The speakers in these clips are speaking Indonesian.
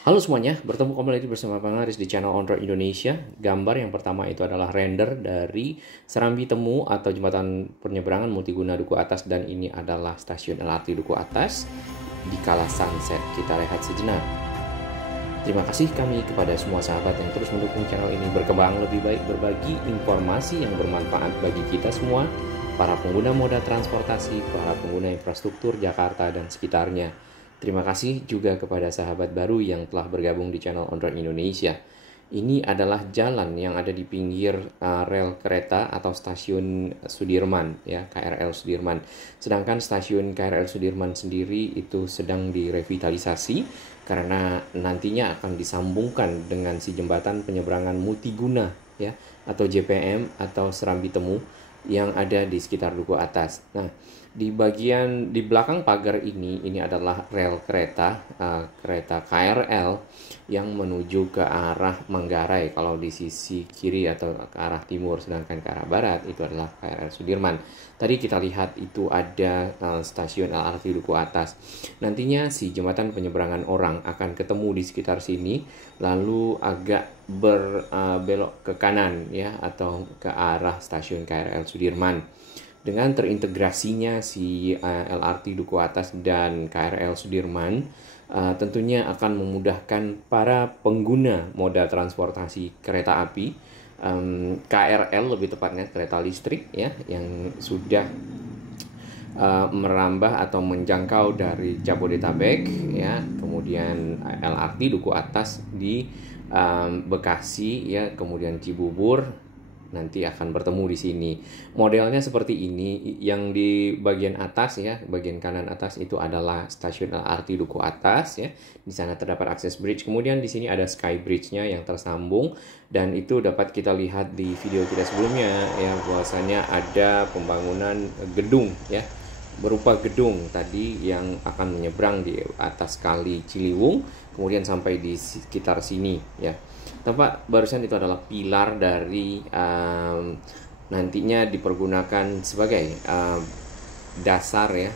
Halo semuanya, bertemu kembali lagi bersama Bang Aris di channel On-Road Indonesia. Gambar yang pertama itu adalah render dari Serambi Temu atau jembatan penyeberangan multiguna Duku Atas, dan ini adalah stasiun LRT Duku Atas di kala sunset. Kita rehat sejenak. Terima kasih kami kepada semua sahabat yang terus mendukung channel ini berkembang lebih baik, berbagi informasi yang bermanfaat bagi kita semua, para pengguna moda transportasi, para pengguna infrastruktur Jakarta dan sekitarnya. Terima kasih juga kepada sahabat baru yang telah bergabung di channel On-Road Indonesia. Ini adalah jalan yang ada di pinggir rel kereta atau stasiun Sudirman, ya, KRL Sudirman. Sedangkan stasiun KRL Sudirman sendiri itu sedang direvitalisasi karena nantinya akan disambungkan dengan si jembatan penyeberangan multiguna, ya, atau JPM atau Serambi Temu yang ada di sekitar Duku Atas. Nah, di belakang pagar ini adalah rel kereta KRL yang menuju ke arah Manggarai kalau di sisi kiri, atau ke arah timur, sedangkan ke arah barat itu adalah KRL Sudirman. Tadi kita lihat itu ada stasiun LRT Duku Atas. Nantinya si jembatan penyeberangan orang akan ketemu di sekitar sini, lalu agak berbelok ke kanan, ya, atau ke arah stasiun KRL Sudirman. Dengan terintegrasinya si LRT Duku Atas dan KRL Sudirman, tentunya akan memudahkan para pengguna moda transportasi kereta api, KRL lebih tepatnya, kereta listrik, ya, yang sudah merambah atau menjangkau dari Jabodetabek, ya, kemudian LRT Duku Atas di Bekasi, ya, kemudian Cibubur nanti akan bertemu di sini. Modelnya seperti ini. Yang di bagian atas, ya, bagian kanan atas itu adalah stasiun LRT Duku Atas, ya. Di sana terdapat akses bridge. Kemudian di sini ada sky bridge-nya yang tersambung, dan itu dapat kita lihat di video kita sebelumnya, ya, bahwasanya ada pembangunan gedung, ya, berupa gedung tadi yang akan menyeberang di atas kali Ciliwung, kemudian sampai di sekitar sini, ya. Tempat barusan itu adalah pilar dari nantinya dipergunakan sebagai dasar, ya,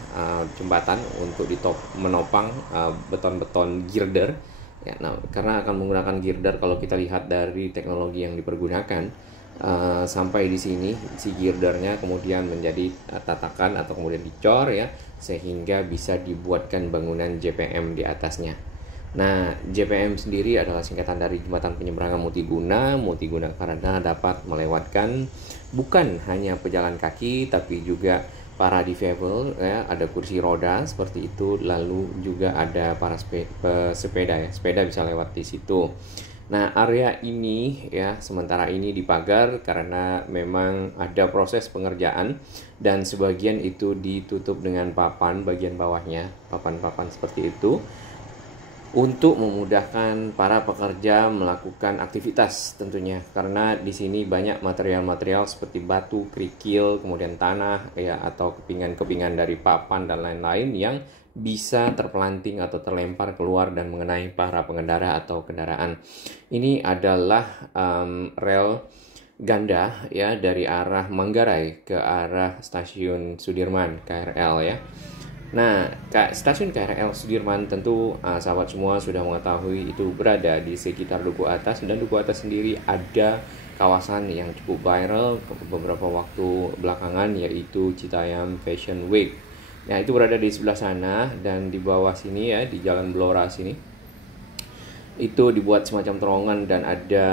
jembatan untuk menopang beton-beton girder, ya. Nah, karena akan menggunakan girder, kalau kita lihat dari teknologi yang dipergunakan, sampai di sini si girdernya kemudian menjadi tatakan atau kemudian dicor, ya, sehingga bisa dibuatkan bangunan JPM di atasnya. Nah, JPM sendiri adalah singkatan dari jembatan penyeberangan multiguna. Multiguna karena dapat melewatkan bukan hanya pejalan kaki, tapi juga para difabel, ya, ada kursi roda seperti itu. Lalu juga ada para sepeda, ya, sepeda bisa lewat di situ. Nah, area ini, ya, sementara ini dipagar karena memang ada proses pengerjaan, dan sebagian itu ditutup dengan papan bagian bawahnya, papan-papan seperti itu, untuk memudahkan para pekerja melakukan aktivitas tentunya, karena di sini banyak material-material seperti batu, kerikil, kemudian tanah, ya, atau kepingan-kepingan dari papan dan lain-lain yang bisa terpelanting atau terlempar keluar dan mengenai para pengendara atau kendaraan. Ini adalah rel ganda, ya, dari arah Manggarai ke arah stasiun Sudirman KRL, ya. Nah, stasiun KRL Sudirman tentu sahabat semua sudah mengetahui itu berada di sekitar Duku Atas, dan Duku Atas sendiri ada kawasan yang cukup viral beberapa waktu belakangan, yaitu Citayam Fashion Week. Nah, itu berada di sebelah sana, dan di bawah sini, ya, di Jalan Blora sini, itu dibuat semacam terowongan dan ada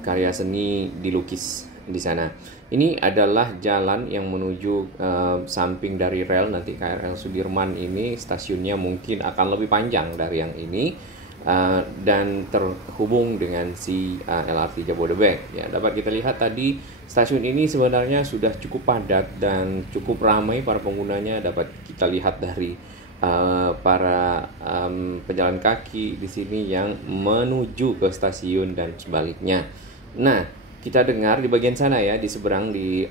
karya seni dilukis di sana. Ini adalah jalan yang menuju samping dari rel. Nanti KRL Sudirman ini stasiunnya mungkin akan lebih panjang dari yang ini, dan terhubung dengan si LRT Jabodebek, ya. Dapat kita lihat tadi stasiun ini sebenarnya sudah cukup padat dan cukup ramai para penggunanya. Dapat kita lihat dari para pejalan kaki di sini yang menuju ke stasiun dan sebaliknya. Nah, kita dengar di bagian sana, ya, di seberang, di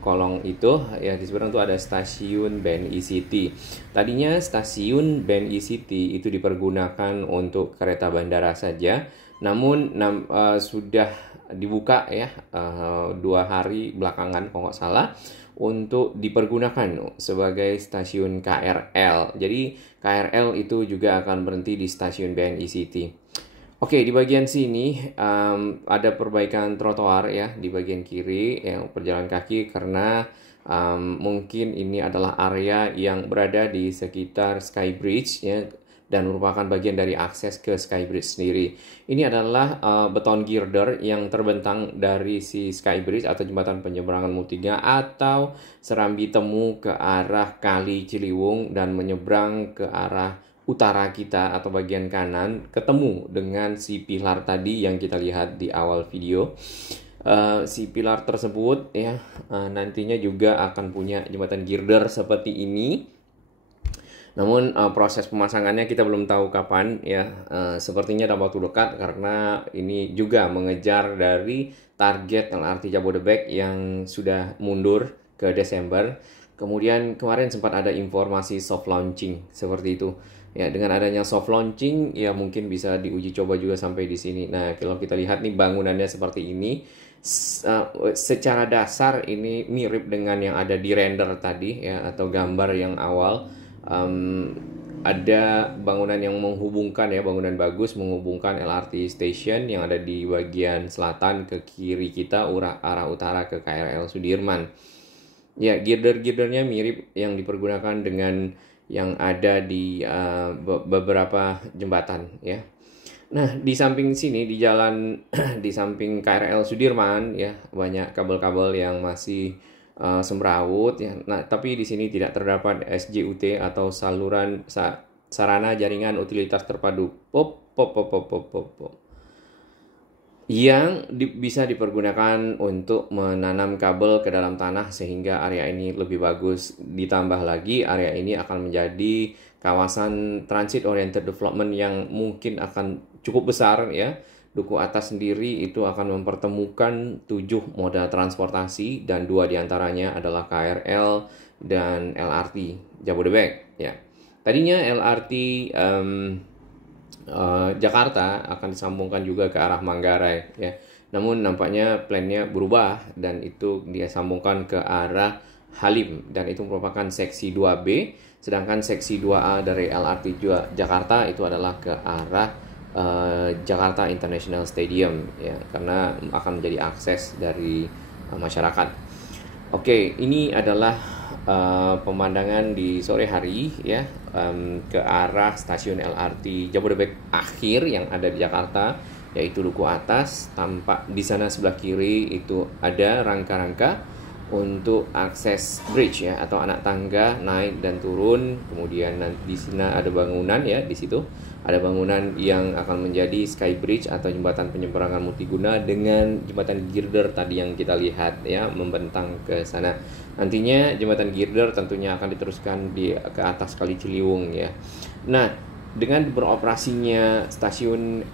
kolong itu, ya, di seberang itu ada stasiun BNI City. Tadinya stasiun BNI City itu dipergunakan untuk kereta bandara saja, namun sudah dibuka, ya, 2 hari belakangan kalau nggak salah, untuk dipergunakan sebagai stasiun KRL. Jadi KRL itu juga akan berhenti di stasiun BNI City. Oke, di bagian sini ada perbaikan trotoar ya di bagian kiri yang berjalan kaki karena mungkin ini adalah area yang berada di sekitar Skybridge ya dan merupakan bagian dari akses ke Skybridge sendiri. Ini adalah beton girder yang terbentang dari si Skybridge atau jembatan penyeberangan Mutiga atau Serambi Temu ke arah Kali Ciliwung dan menyeberang ke arah utara kita atau bagian kanan ketemu dengan si pilar tadi yang kita lihat di awal video. Si pilar tersebut ya nantinya juga akan punya jembatan girder seperti ini. Namun proses pemasangannya kita belum tahu kapan ya. Sepertinya dalam waktu dekat karena ini juga mengejar dari target LRT Jabodebek yang sudah mundur ke Desember. Kemudian kemarin sempat ada informasi soft launching seperti itu. Ya, dengan adanya soft launching ya mungkin bisa diuji coba juga sampai di sini. Nah, kalau kita lihat nih bangunannya seperti ini, secara dasar ini mirip dengan yang ada di render tadi ya atau gambar yang awal. Ada bangunan yang menghubungkan ya, bangunan bagus menghubungkan LRT station yang ada di bagian selatan ke kiri kita arah utara ke KRL Sudirman. Ya, girder-girdernya mirip yang dipergunakan dengan yang ada di beberapa jembatan ya. Nah, di samping sini di jalan di samping KRL Sudirman ya, banyak kabel-kabel yang masih semrawut ya. Nah, tapi di sini tidak terdapat SJUT atau sarana jaringan utilitas terpadu. Yang bisa dipergunakan untuk menanam kabel ke dalam tanah sehingga area ini lebih bagus. Ditambah lagi area ini akan menjadi kawasan transit oriented development yang mungkin akan cukup besar ya. Duku Atas sendiri itu akan mempertemukan 7 moda transportasi dan 2 diantaranya adalah KRL dan LRT Jabodebek ya. Tadinya LRT Jakarta akan disambungkan juga ke arah Manggarai ya. Namun nampaknya plannya berubah dan itu dia sambungkan ke arah Halim dan itu merupakan seksi 2B, sedangkan seksi 2A dari LRT Jakarta itu adalah ke arah Jakarta International Stadium ya, karena akan menjadi akses dari masyarakat. Oke, ini adalah pemandangan di sore hari ya ke arah stasiun LRT Jabodebek akhir yang ada di Jakarta, yaitu Duku Atas. Tampak di sana sebelah kiri itu ada rangka-rangka untuk akses bridge ya atau anak tangga naik dan turun. Kemudian di sana ada bangunan ya, di situ ada bangunan yang akan menjadi sky bridge atau jembatan penyeberangan multiguna dengan jembatan girder tadi yang kita lihat ya membentang ke sana. Nantinya jembatan girder tentunya akan diteruskan ke atas Kali Ciliwung ya. Nah, dengan beroperasinya stasiun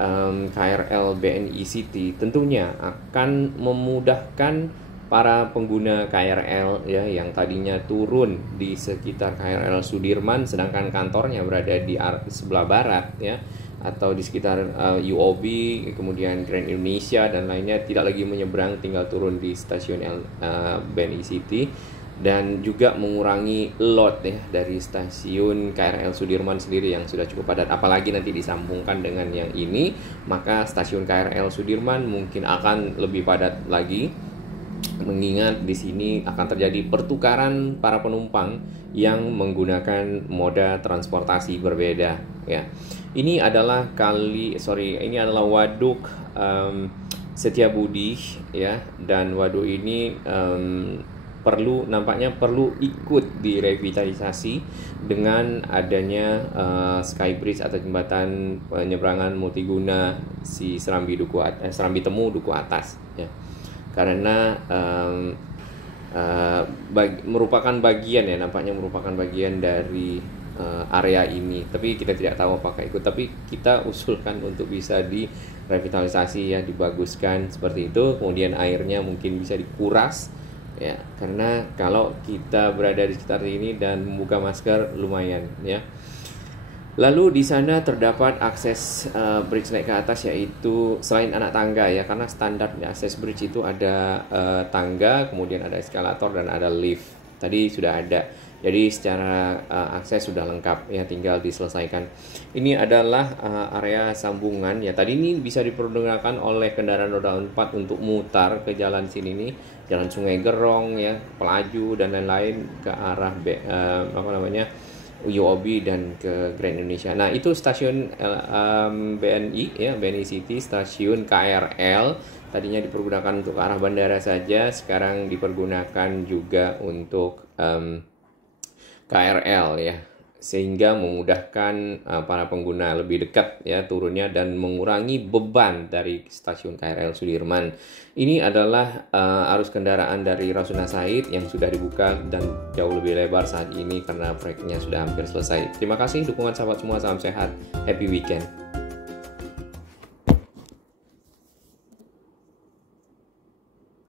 KRL BNI City tentunya akan memudahkan para pengguna KRL ya yang tadinya turun di sekitar KRL Sudirman sedangkan kantornya berada di sebelah barat ya atau di sekitar UOB kemudian Grand Indonesia dan lainnya tidak lagi menyeberang, tinggal turun di stasiun BNI City dan juga mengurangi load ya dari stasiun KRL Sudirman sendiri yang sudah cukup padat. Apalagi nanti disambungkan dengan yang ini, maka stasiun KRL Sudirman mungkin akan lebih padat lagi. Mengingat di sini akan terjadi pertukaran para penumpang yang menggunakan moda transportasi berbeda ya. Ini adalah waduk Setiabudi ya, dan waduk ini nampaknya perlu ikut direvitalisasi dengan adanya skybridge atau jembatan penyeberangan multiguna si Serambi Temu Duku Atas ya. Karena merupakan bagian ya, nampaknya merupakan bagian dari area ini. Tapi kita tidak tahu apakah ikut. Tapi kita usulkan untuk bisa direvitalisasi ya, dibaguskan seperti itu. Kemudian airnya mungkin bisa dikuras ya, karena kalau kita berada di sekitar ini dan membuka masker lumayan ya. Lalu di sana terdapat akses bridge naik ke atas, yaitu selain anak tangga ya, karena standar akses bridge itu ada tangga, kemudian ada eskalator dan ada lift. Tadi sudah ada. Jadi secara akses sudah lengkap ya, tinggal diselesaikan. Ini adalah area sambungan ya. Tadi ini bisa dipergunakan oleh kendaraan roda 4 untuk mutar ke jalan sini nih, Jalan Sungai Gerong ya, Pelaju dan lain-lain ke arah UOB dan ke Grand Indonesia. Nah, itu stasiun BNI ya, BNI City, stasiun KRL. Tadinya dipergunakan untuk ke arah bandara saja, sekarang dipergunakan juga untuk KRL ya, sehingga memudahkan para pengguna lebih dekat ya turunnya dan mengurangi beban dari stasiun KRL Sudirman. Ini adalah arus kendaraan dari Rasuna Said yang sudah dibuka dan jauh lebih lebar saat ini karena proyeknya sudah hampir selesai. Terima kasih dukungan sahabat semua, salam sehat, happy weekend.